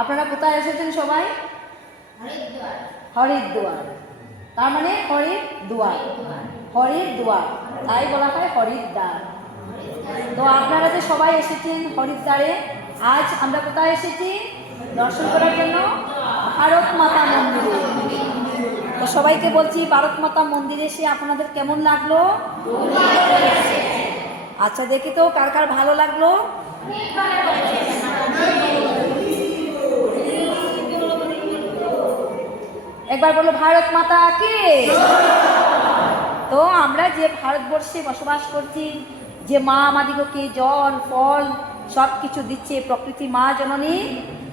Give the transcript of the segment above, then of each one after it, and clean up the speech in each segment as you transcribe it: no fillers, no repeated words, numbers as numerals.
আপনারা কোথায় এসেছেন সবাই? হরিদ্বার। তার মানে হরিদ্বার, হরিদ্বার, তাই বলা হয় হরিদ্বার। তো আপনারা যে সবাই এসেছেন হরিদ্বারে, আজ আমরা কোথায় এসেছি দর্শন করার জন্য? ভারত মাতা মন্দিরে। তো সবাইকে বলছি, ভারত মাতা মন্দিরে এসে আপনাদের কেমন লাগলো? আচ্ছা, দেখি তো কার কার ভালো লাগলো। একবার বলো ভারত মাতা কি। তো আমরা যে ভারতবর্ষে বসবাস করছি, যে মা আমাদিগকে জল ফল সব কিছু দিচ্ছে, প্রকৃতি মা জননী,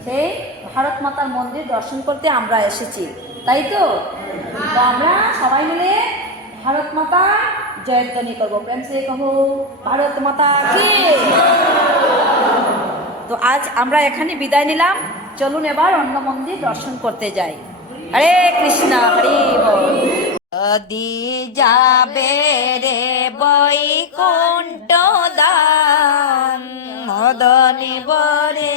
সেই ভারত মাতার মন্দির দর্শন করতে আমরা এসেছি, তাই তো? তো আমরা সবাই মিলে ভারত মাতা জয়ধ্বনি করবো, প্রেম সে কহো ভারত মাতা কি। তো আজ আমরা এখানে বিদায় নিলাম, চলুন এবার অন্য মন্দির দর্শন করতে যাই। হরে কৃষ্ণ, হরি বল। যদি যাবে রে বৈকুণ্ঠ ধাম, মদনে বরে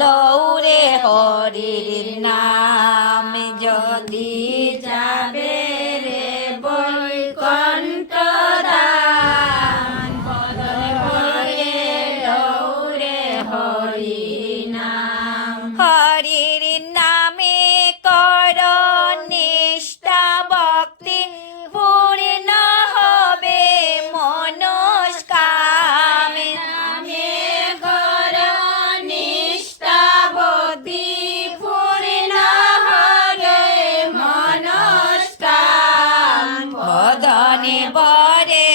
লৌরে হরির নাম। যদি যাবে রে বৈকুণ্ঠ ধাম, মদনে বরে লৌরে হরির নাম। হরির নামে কর নিষ্ঠা ভক্তি, পূর্ণ হবে মনস্কাম। নামে কর নিষ্ঠা ভক্তি, পূর্ণ হবে মনস্কাম। ভদনে বরে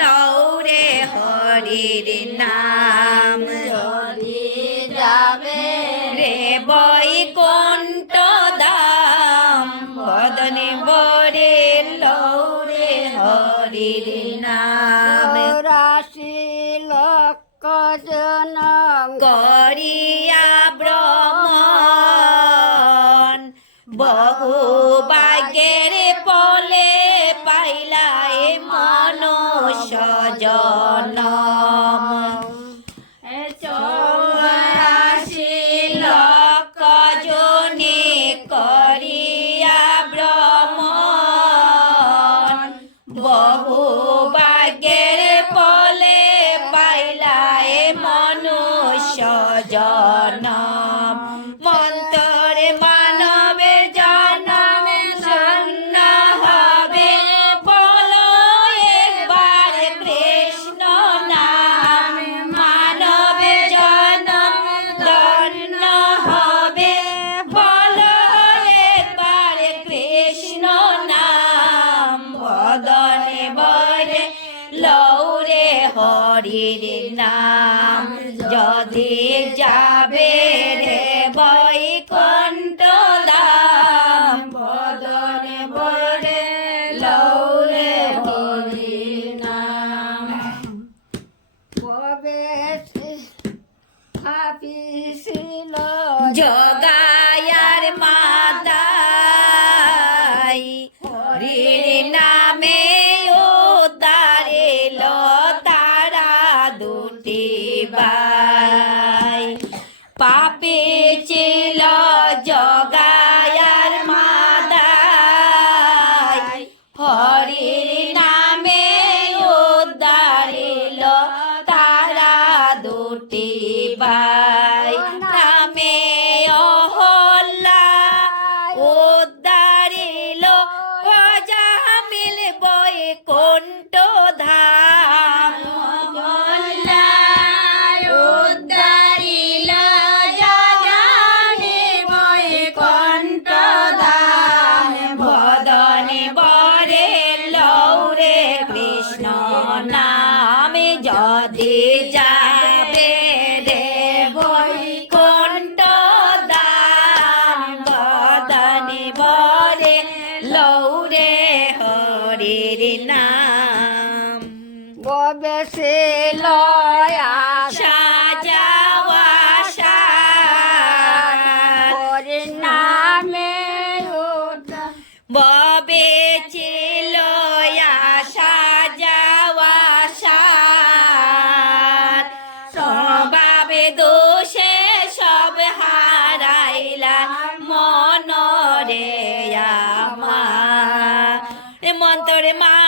লৌরে হরির নাম। যদি যাবে রে বৈকুণ্ঠ ধাম, ভদনে বরে লৌরে হরির নাম। রাশি লক্ষ জন করিয়া ভ্রমণ, বহু ভাগ্যের ফলে পাইলাই মনুষ্য জনম। 84 লক্ষ জনে করিয়া ভ্রমণ, বহু ভাগ্যের ফলে পাইলাই মনুষ্য জনম। মন্তরে মানবে জনম ধন্য হবে, বলো একবার কৃষ্ণ নাম। মানবে জনম ধন্য হবে, বলো একবার কৃষ্ণ নাম। বদনে বরে লৌরে হরির নাম। যদি যাবে রে বৈকুণ্ঠ ধাম, বদনে বরে লৌরে হরির নাম। হাফিছিল জগায়ার মাদাই, হরির নামে উদ্ধারিল তারা দুটি ভাই। পাপে ছিল জগায়ার মাদাই, হরির নামে উদ্ধারিল তারা দুটি ভাই। নামে অহল্লা উদ্ধারিল অজামিল বৈকুণ্ঠ ধাম। অহল্লা উদ্ধারিল অজামিল বৈকুণ্ঠ ধাম। ভদনে বরে লৌরে কৃষ্ণ নাম। যদি যাবে রে বৈকুণ্ঠ ধাম, ভদনে বরে লৌরে হরির নাম। ববেছিল সাজাওয়া হরির নামে ববে ছিল আসা যাওয়া সার। ওরে মা